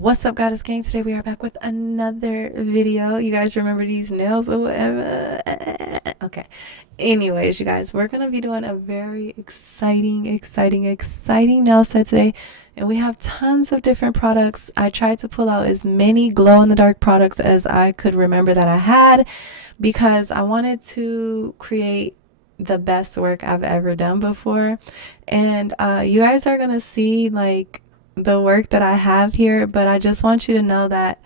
What's up, Goddess Gang? Today we are back with another video. You guys remember these nails or whatever? Okay. Anyways, you guys, we're gonna be doing a very exciting nail set today. And we have tons of different products. I tried to pull out as many glow-in-the-dark products as I could remember that I had because I wanted to create the best work I've ever done before. And you guys are gonna see like the work that I have here, but I just want you to know that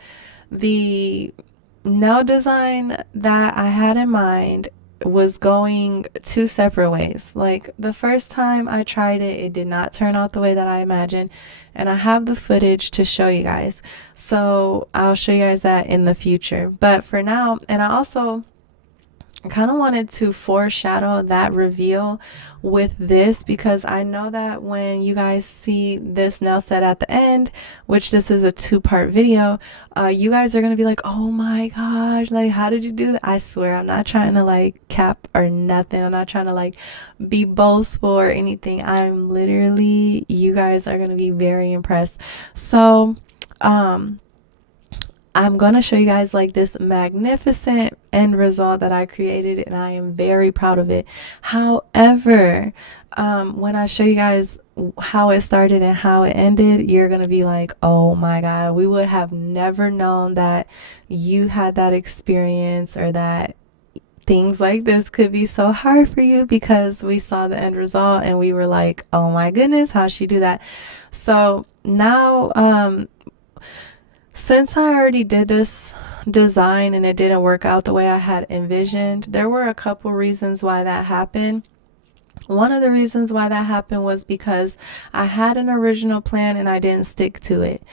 the nail design that I had in mind was going two separate ways. Like the first time I tried it, it did not turn out the way that I imagined, and I have the footage to show you guys. So I'll show you guys that in the future. But for now, and I also kind of wanted to foreshadow that reveal with this because I know that when you guys see this nail set at the end, which this is a two-part video, you guys are going to be like, oh my gosh, like how did you do that? I swear I'm not trying to like cap or nothing. I'm not trying to like be boastful or anything. I'm literally, you guys are going to be very impressed. So I'm going to show you guys like this magnificent end result that I created, and I am very proud of it. However, when I show you guys how it started and how it ended, you're going to be like, oh my God, we would have never known that you had that experience or that things like this could be so hard for you, because we saw the end result and we were like, oh my goodness, how'd she do that? So now, since I already did this design and it didn't work out the way I had envisioned, there were a couple reasons why that happened. One of the reasons why that happened was because I had an original plan and I didn't stick to it.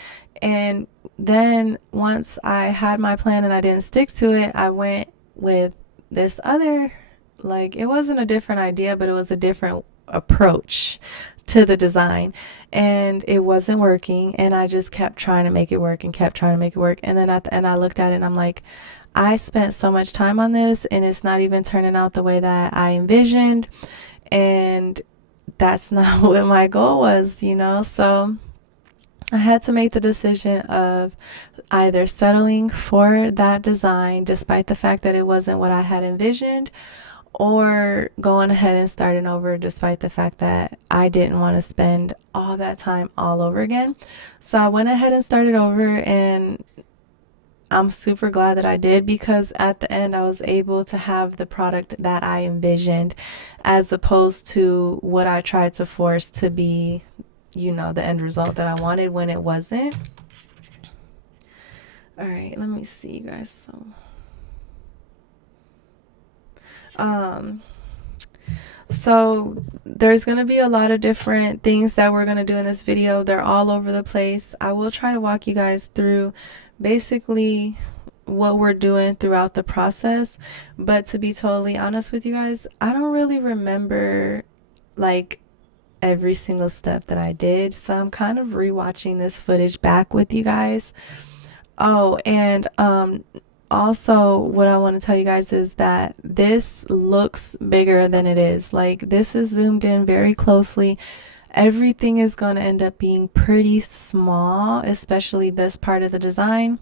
And then once I had my plan and I didn't stick to it, I went with this other, like, it wasn't a different idea, but it was a different approach to the design, and it wasn't working, and I just kept trying to make it work and kept trying to make it work. And then at the end I looked at it and I'm like, I spent so much time on this and it's not even turning out the way that I envisioned, and that's not what my goal was, you know. So I had to make the decision of either settling for that design despite the fact that it wasn't what I had envisioned, or going ahead and starting over despite the fact that I didn't want to spend all that time all over again. So I went ahead and started over, and I'm super glad that I did, because at the end I was able to have the product that I envisioned as opposed to what I tried to force to be, you know, the end result that I wanted when it wasn't. All right, let me see, you guys. So there's going to be a lot of different things that we're going to do in this video. They're all over the place. I will try to walk you guys through basically what we're doing throughout the process, but to be totally honest with you guys, I don't really remember like every single step that I did, so I'm kind of rewatching this footage back with you guys. Oh, and also what I want to tell you guys is that this looks bigger than it is. Like, this is zoomed in very closely. Everything is going to end up being pretty small, especially this part of the design.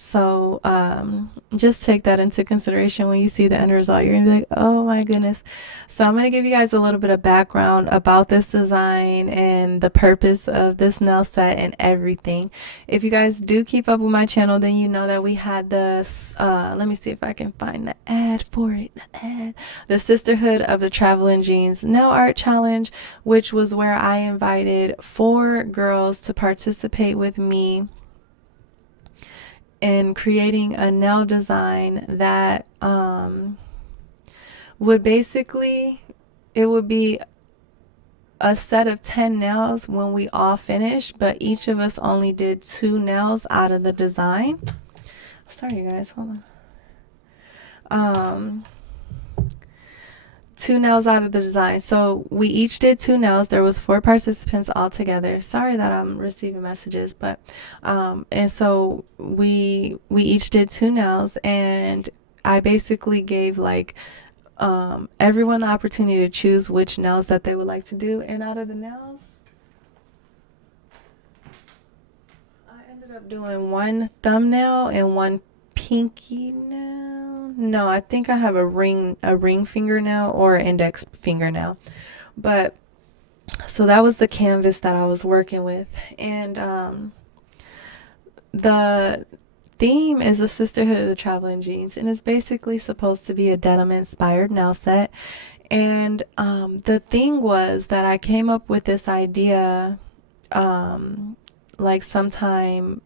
So just take that into consideration when you see the end result. You're gonna be like, oh my goodness. So I'm gonna give you guys a little bit of background about this design and the purpose of this nail set and everything. If you guys do keep up with my channel, then you know that we had this, let me see if I can find the ad for it. The Sisterhood of the Traveling Jeans Nail Art Challenge, which was where I invited 4 girls to participate with me in creating a nail design that would basically, it would be a set of 10 nails when we all finish, but each of us only did 2 nails out of the design. Sorry guys, hold on. 2 nails out of the design. So we each did 2 nails. There was 4 participants altogether. Sorry that I'm receiving messages, but and so we each did 2 nails, and I basically gave like everyone the opportunity to choose which nails that they would like to do. And out of the nails, ended up doing one thumbnail and one pinky nail. No, I think I have a ring fingernail or an index fingernail. But so that was the canvas that I was working with. And the theme is a Sisterhood of the Traveling Jeans, and it's basically supposed to be a denim inspired nail set. And the thing was that I came up with this idea like sometime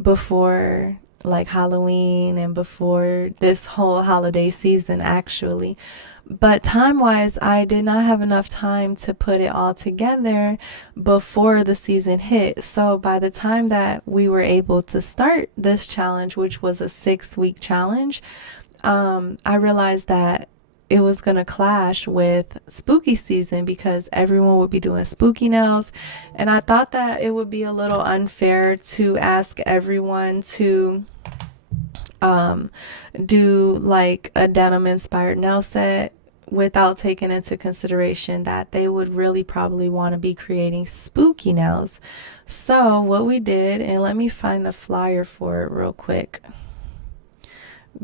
before like Halloween and before this whole holiday season actually. But time wise, I did not have enough time to put it all together before the season hit. So by the time that we were able to start this challenge, which was a 6-week challenge, I realized that it was going to clash with spooky season because everyone would be doing spooky nails. And I thought that it would be a little unfair to ask everyone to do like a denim inspired nail set without taking into consideration that they would really probably want to be creating spooky nails. So what we did, and let me find the flyer for it real quick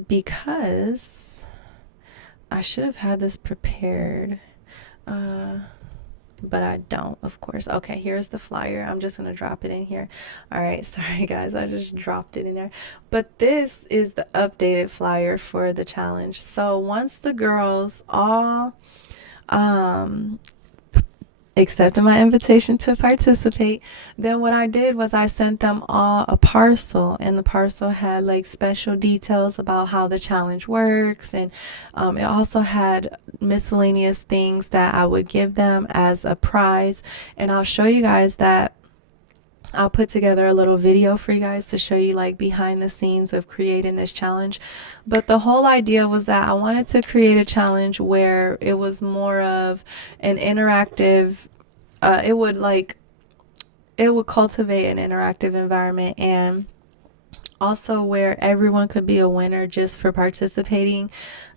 because I should have had this prepared, but I don't, of course. Okay, here's the flyer. I'm just going to drop it in here. All right, sorry guys, I just dropped it in there. But this is the updated flyer for the challenge. So once the girls all accepted my invitation to participate, then what I did was I sent them all a parcel, and the parcel had like special details about how the challenge works, and it also had miscellaneous things that I would give them as a prize. And I'll show you guys that. I'll put together a little video for you guys to show you like behind the scenes of creating this challenge. But the whole idea was that I wanted to create a challenge where it was more of an interactive, it would cultivate an interactive environment, and also where everyone could be a winner just for participating,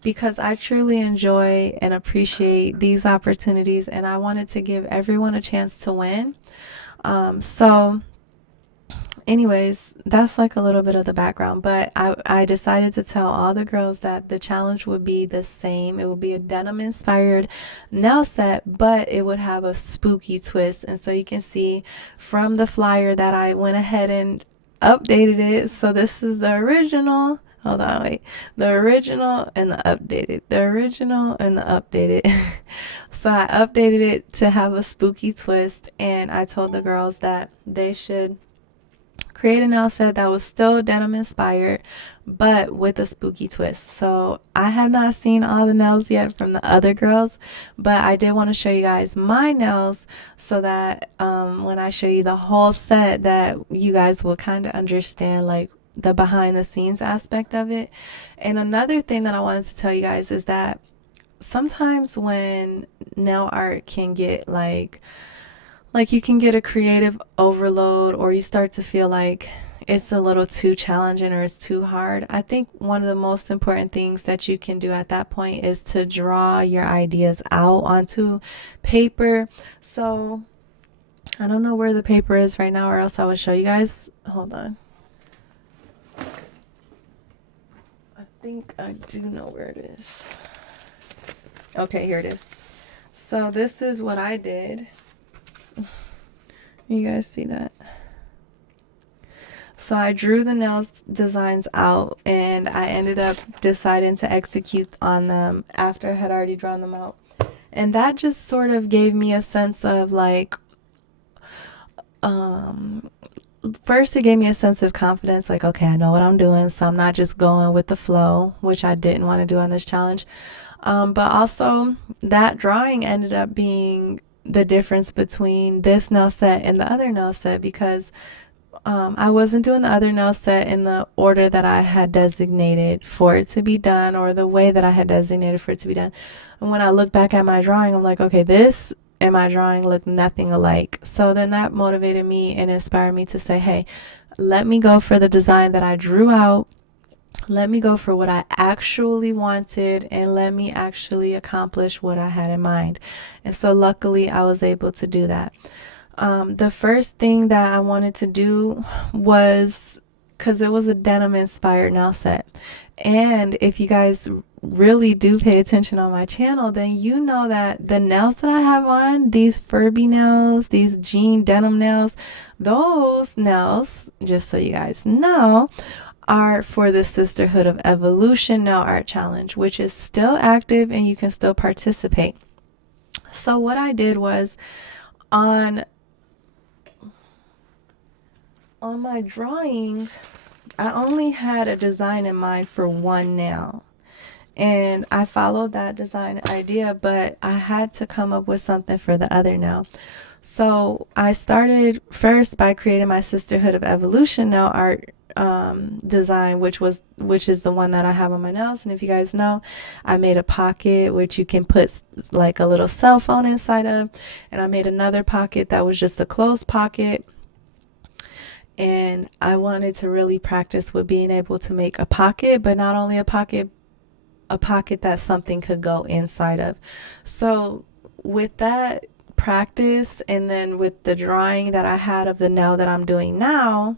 because I truly enjoy and appreciate these opportunities, and I wanted to give everyone a chance to win. So anyways, that's like a little bit of the background, but I decided to tell all the girls that the challenge would be the same. It would be a denim inspired nail set, but it would have a spooky twist. And so you can see from the flyer that I went ahead and updated it. So this is the original. Hold on, wait. The original and the updated. The original and the updated. So I updated it to have a spooky twist, and I told the girls that they should create a nail set that was still denim inspired, but with a spooky twist. So I have not seen all the nails yet from the other girls, but I did want to show you guys my nails so that when I show you the whole set, that you guys will kind of understand like the behind the scenes aspect of it. And another thing that I wanted to tell you guys is that sometimes when nail art can get like you can get a creative overload, or you start to feel like it's a little too challenging or it's too hard. I think one of the most important things that you can do at that point is to draw your ideas out onto paper. So I don't know where the paper is right now, or else I would show you guys. Hold on. I think I do know where it is. Okay, here it is. So this is what I did. You guys see that? So I drew the nails designs out, and I ended up deciding to execute on them after I had already drawn them out. And that just sort of gave me a sense of like, first it gave me a sense of confidence, like, okay, I know what I'm doing, so I'm not just going with the flow, which I didn't want to do on this challenge. But also that drawing ended up being the difference between this nail set and the other nail set, because I wasn't doing the other nail set in the order that I had designated for it to be done, or the way that I had designated for it to be done. And when I look back at my drawing, I'm like, okay, this and my drawing look nothing alike. So then that motivated me and inspired me to say, hey, let me go for the design that I drew out. Let me go for what I actually wanted, and let me actually accomplish what I had in mind. And so luckily I was able to do that. The first thing that I wanted to do was, because it was a denim inspired nail set. And if you guys really do pay attention on my channel, then you know that the nails that I have on, these Furby nails, these jean denim nails, those nails, just so you guys know, are for the Sisterhood of Evolution Nail Art Challenge, which is still active and you can still participate. So what I did was on my drawing, I only had a design in mind for one nail. And I followed that design idea, but I had to come up with something for the other nail. So I started first by creating my Sisterhood of Evolution nail art design, which is the one that I have on my nails. And if you guys know, I made a pocket which you can put like a little cell phone inside of, and I made another pocket that was just a closed pocket. And I wanted to really practice with being able to make a pocket, but not only a pocket that something could go inside of. So with that practice, and then with the drawing that I had of the nail that I'm doing now,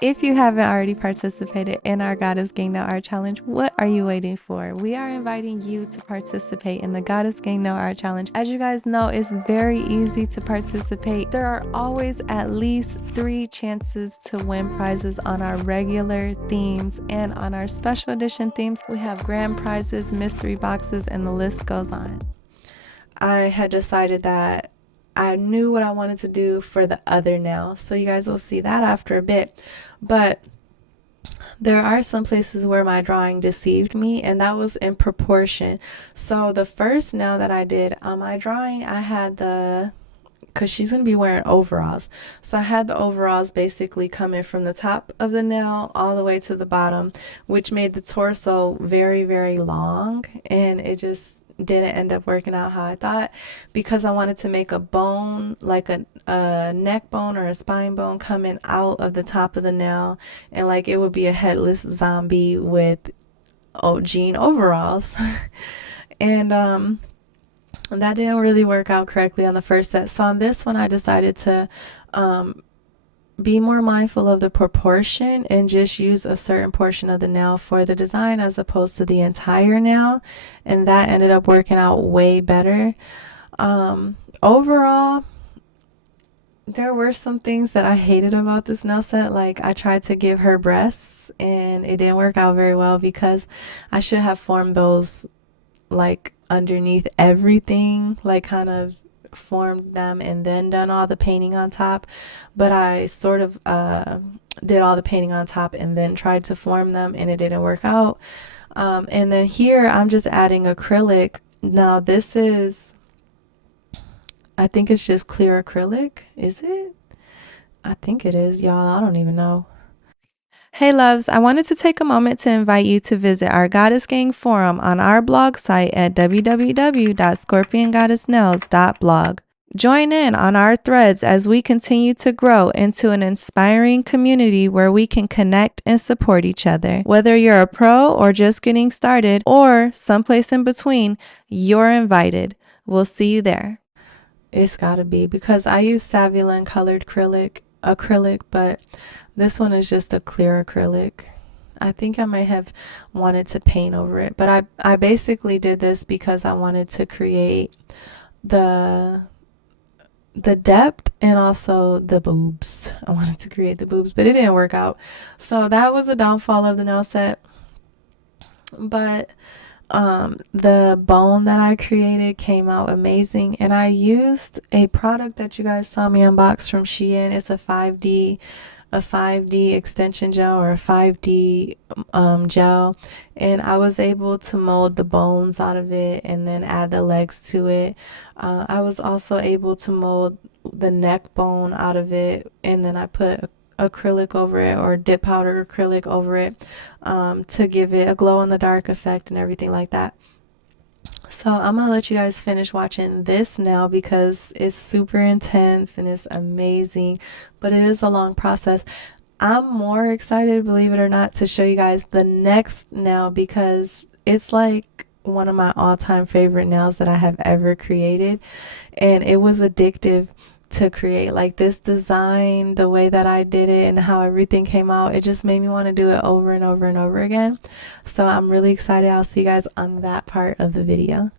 if you haven't already participated in our Goddess Gang Nail Art Challenge, what are you waiting for? We are inviting you to participate in the Goddess Gang Nail Art Challenge. As you guys know, it's very easy to participate. There are always at least 3 chances to win prizes on our regular themes, and on our special edition themes, we have grand prizes, mystery boxes, and the list goes on. I had decided that I knew what I wanted to do for the other nail, so you guys will see that after a bit. But there are some places where my drawing deceived me, and that was in proportion. So the first nail that I did on my drawing, I had because she's going to be wearing overalls. So I had the overalls basically coming from the top of the nail all the way to the bottom, which made the torso very, very long, and it just didn't end up working out how I thought, because I wanted to make a bone, like a neck bone or a spine bone coming out of the top of the nail, and like it would be a headless zombie with jean overalls. And that didn't really work out correctly on the first set. So on this one, I decided to be more mindful of the proportion and just use a certain portion of the nail for the design as opposed to the entire nail, and that ended up working out way better. Overall, there were some things that I hated about this nail set. Like, I tried to give her breasts and it didn't work out very well, because I should have formed those like underneath everything, like kind of formed them and then done all the painting on top. But I sort of did all the painting on top and then tried to form them, and it didn't work out. And then here I'm just adding acrylic. Now this is, I think it's just clear acrylic. Is it? I think it is, y'all. I don't even know. Hey loves, I wanted to take a moment to invite you to visit our Goddess Gang forum on our blog site at www.scorpiongoddessnails.blog. Join in on our threads as we continue to grow into an inspiring community where we can connect and support each other. Whether you're a pro or just getting started, or someplace in between, you're invited. We'll see you there. It's gotta be, because I use Savulon colored acrylic, but this one is just a clear acrylic. I think I might have wanted to paint over it, but I basically did this because I wanted to create the depth and also the boobs. I wanted to create the boobs, but it didn't work out. So that was a downfall of the nail set. But the bone that I created came out amazing, and I used a product that you guys saw me unbox from Shein. It's a 5D extension gel, or a 5D gel, and I was able to mold the bones out of it and then add the legs to it. I was also able to mold the neck bone out of it, and then I put acrylic over it, or dip powder acrylic over it, to give it a glow in the dark effect and everything like that. So I'm gonna let you guys finish watching this now, because it's super intense and it's amazing, but it is a long process. I'm more excited, believe it or not, to show you guys the next nail, because it's like one of my all-time favorite nails that I have ever created, and it was addictive. to create. Like this design, the way that I did it and how everything came out, it just made me want to do it over and over and over again. So I'm really excited. I'll see you guys on that part of the video.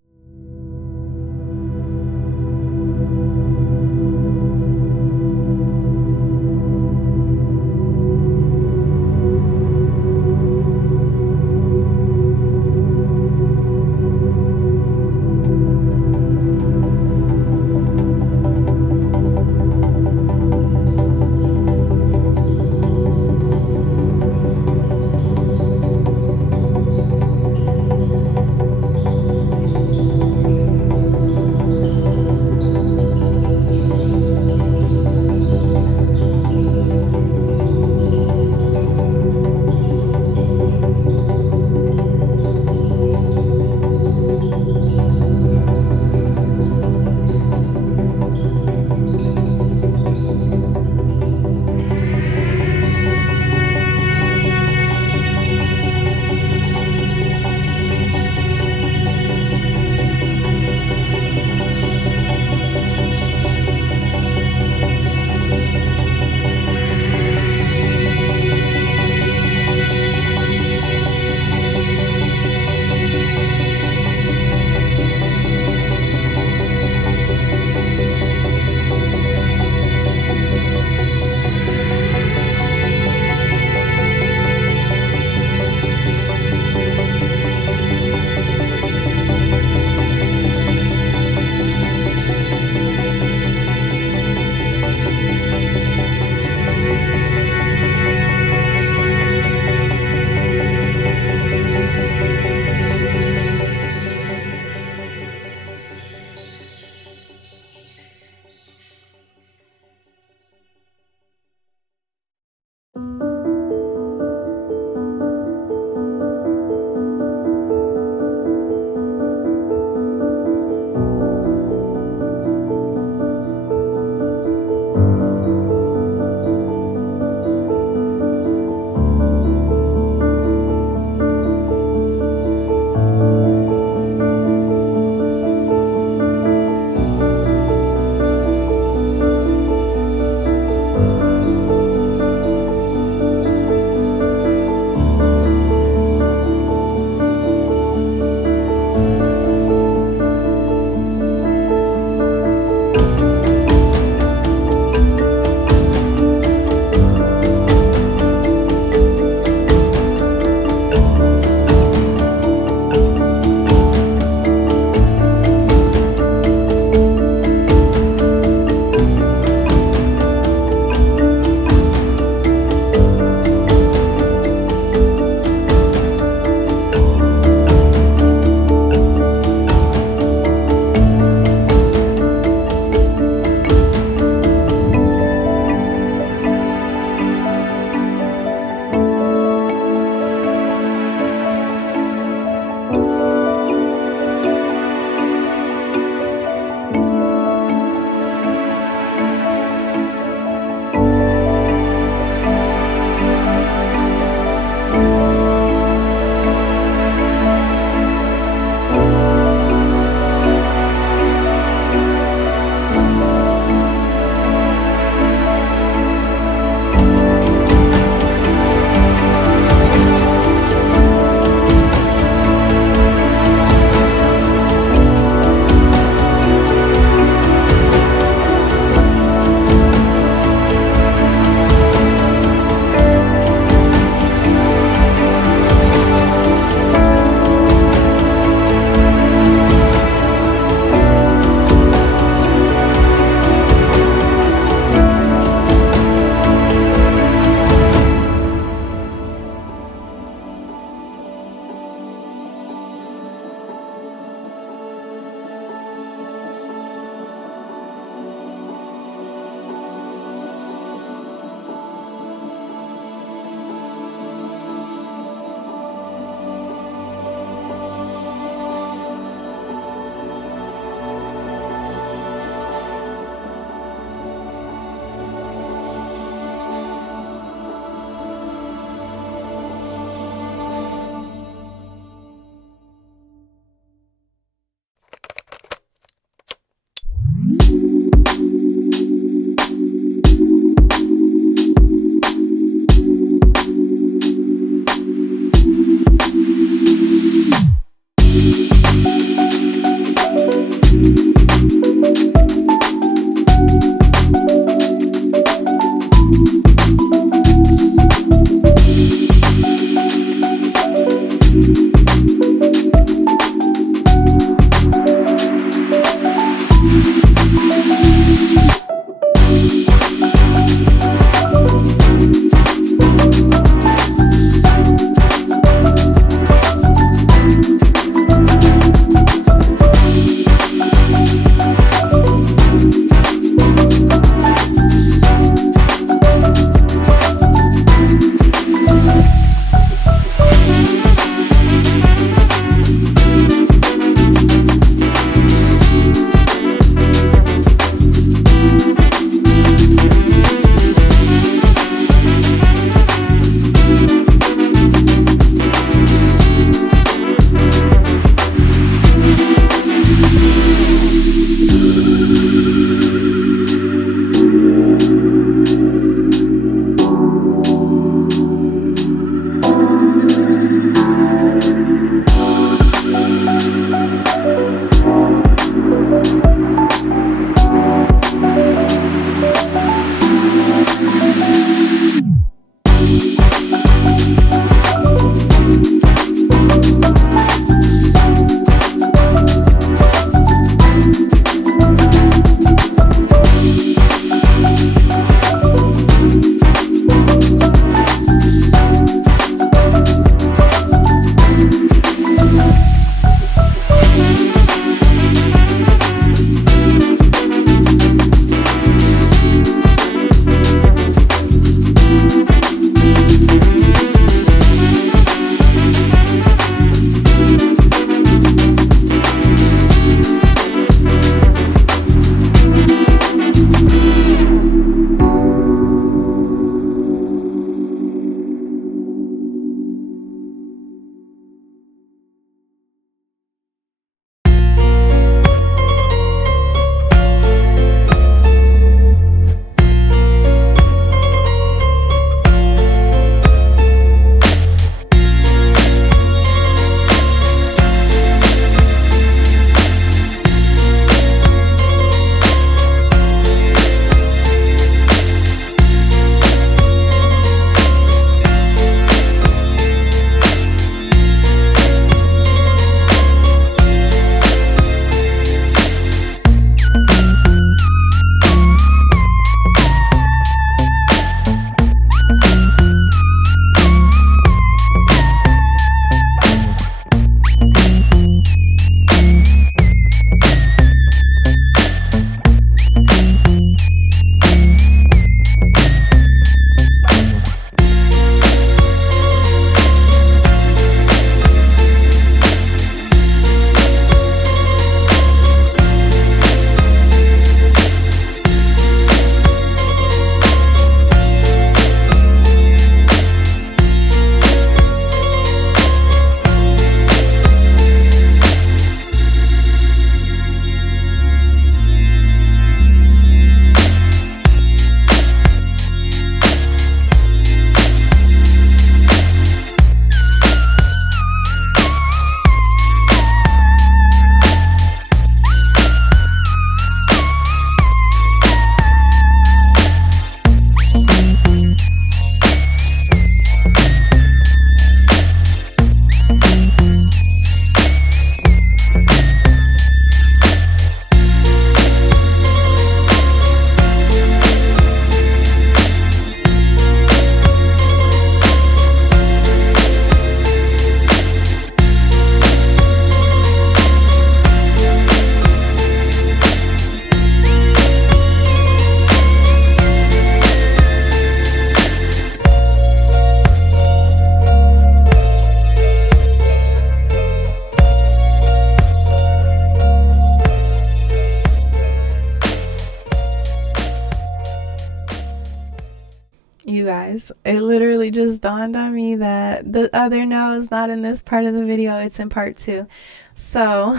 guys. It literally just dawned on me that the other no is not in this part of the video, it's in part two. So,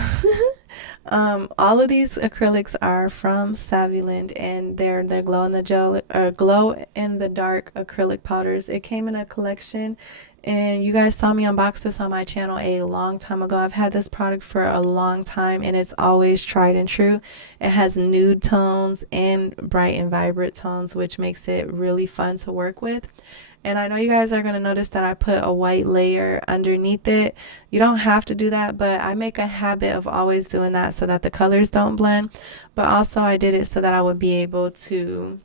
all of these acrylics are from Saviland, and they're glow in the gel or glow in the dark acrylic powders. It came in a collection, and you guys saw me unbox this on my channel a long time ago. I've had this product for a long time, and it's always tried and true. It has nude tones and bright and vibrant tones, which makes it really fun to work with. And I know you guys are going to notice that I put a white layer underneath it. You don't have to do that, but I make a habit of always doing that so that the colors don't blend. But also I did it so that I would be able to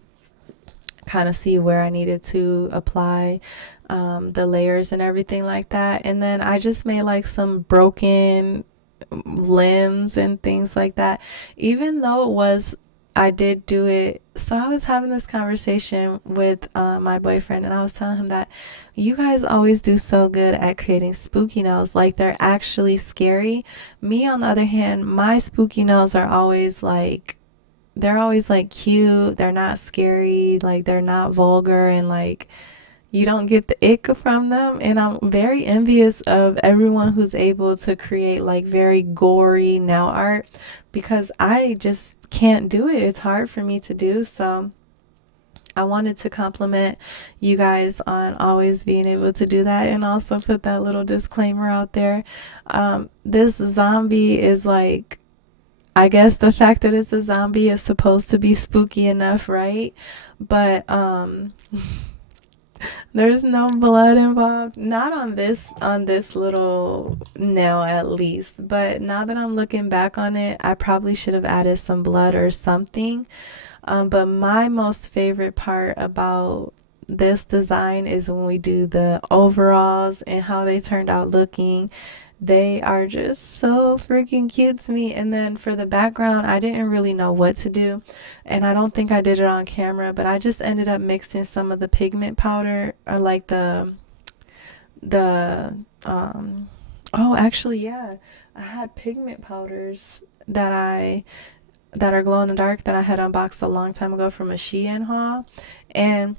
kind of see where I needed to apply the layers and everything like that. And then I just made like some broken limbs and things like that. Even though it was, I did do it. So I was having this conversation with my boyfriend, and I was telling him that you guys always do so good at creating spooky nails, like they're actually scary. Me, on the other hand, my spooky nails are always like, they're always like cute, they're not scary, like they're not vulgar, and like you don't get the ick from them. And I'm very envious of everyone who's able to create like very gory nail art, because I just can't do it. It's hard for me to do. So I wanted to compliment you guys on always being able to do that, and also put that little disclaimer out there. This zombie is like, I guess the fact that it's a zombie is supposed to be spooky enough, right? But there's no blood involved, not on this little nail at least. But now that I'm looking back on it, I probably should have added some blood or something. But my most favorite part about this design is when we do the overalls and how they turned out looking. They are just so freaking cute to me. And then for the background, I didn't really know what to do, and I don't think I did it on camera, but I just ended up mixing some of the pigment powder, or like the oh, actually, yeah, I had pigment powders that are glow in the dark that I had unboxed a long time ago from a Shein haul, and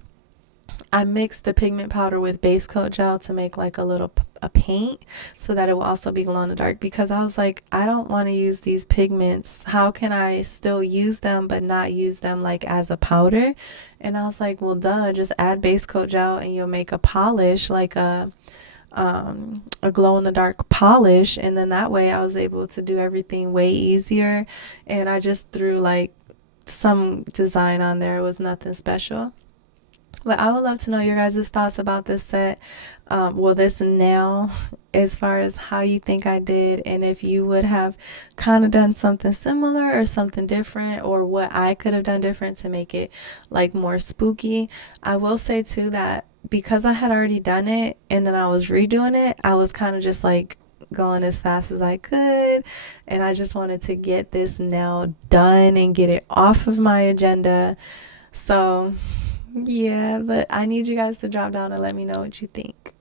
I mixed the pigment powder with base coat gel to make like a little a paint, so that it will also be glow in the dark, because I was like, I don't want to use these pigments. How can I still use them but not use them like as a powder? And I was like, well, duh, just add base coat gel and you'll make a polish, like a glow in the dark polish. And then that way I was able to do everything way easier, and I just threw like some design on there. It was nothing special. But I would love to know your guys' thoughts about this set, well, this nail, as far as how you think I did, and if you would have kind of done something similar or something different, or what I could have done different to make it like more spooky. I will say too that because I had already done it and then I was redoing it, I was kind of just like going as fast as I could, and I just wanted to get this nail done and get it off of my agenda. So yeah, but I need you guys to drop down and let me know what you think.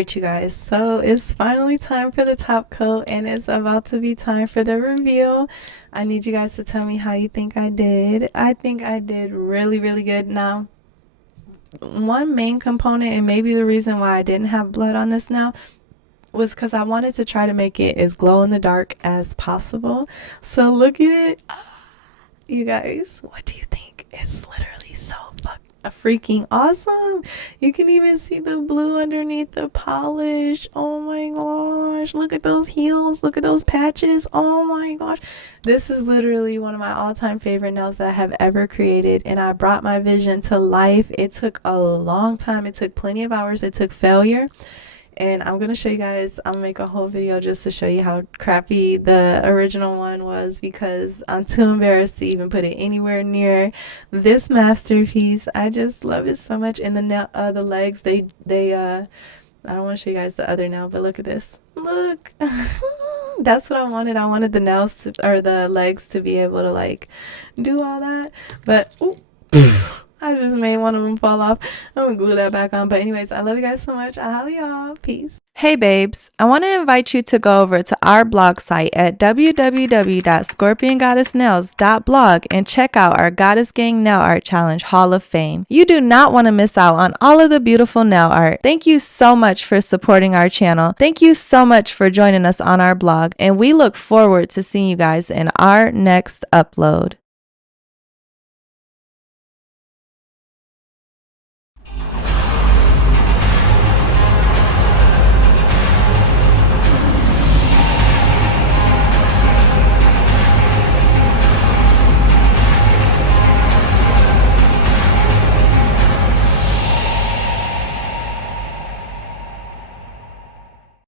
Alright, you guys, so it's finally time for the top coat and it's about to be time for the reveal. I need you guys to tell me how you think I did. I think I did really, really good. Now, one main component, and maybe the reason why I didn't have blood on this now, was because I wanted to try to make it as glow in the dark as possible. So look at it. You guys, what do you think? It's literally so freaking awesome. You can even see the blue underneath the polish. Oh my gosh, look at those heels, look at those patches. Oh my gosh, this is literally one of my all-time favorite nails that I have ever created, and I brought my vision to life. It took a long time, it took plenty of hours, it took failure. And I'm gonna show you guys, I'm gonna make a whole video just to show you how crappy the original one was, because I'm too embarrassed to even put it anywhere near this masterpiece. I just love it so much. And the legs, I don't want to show you guys the other nail, but look at this. Look. That's what I wanted. I wanted the nails to, or the legs to be able to like do all that. But ooh. I just made one of them fall off. I'm gonna glue that back on. But anyways, I love you guys so much. I holla y'all. Peace. Hey babes, I want to invite you to go over to our blog site at www.scorpiongoddessnails.blog and check out our Goddess Gang Nail Art Challenge Hall of Fame. You do not want to miss out on all of the beautiful nail art. Thank you so much for supporting our channel. Thank you so much for joining us on our blog, and we look forward to seeing you guys in our next upload.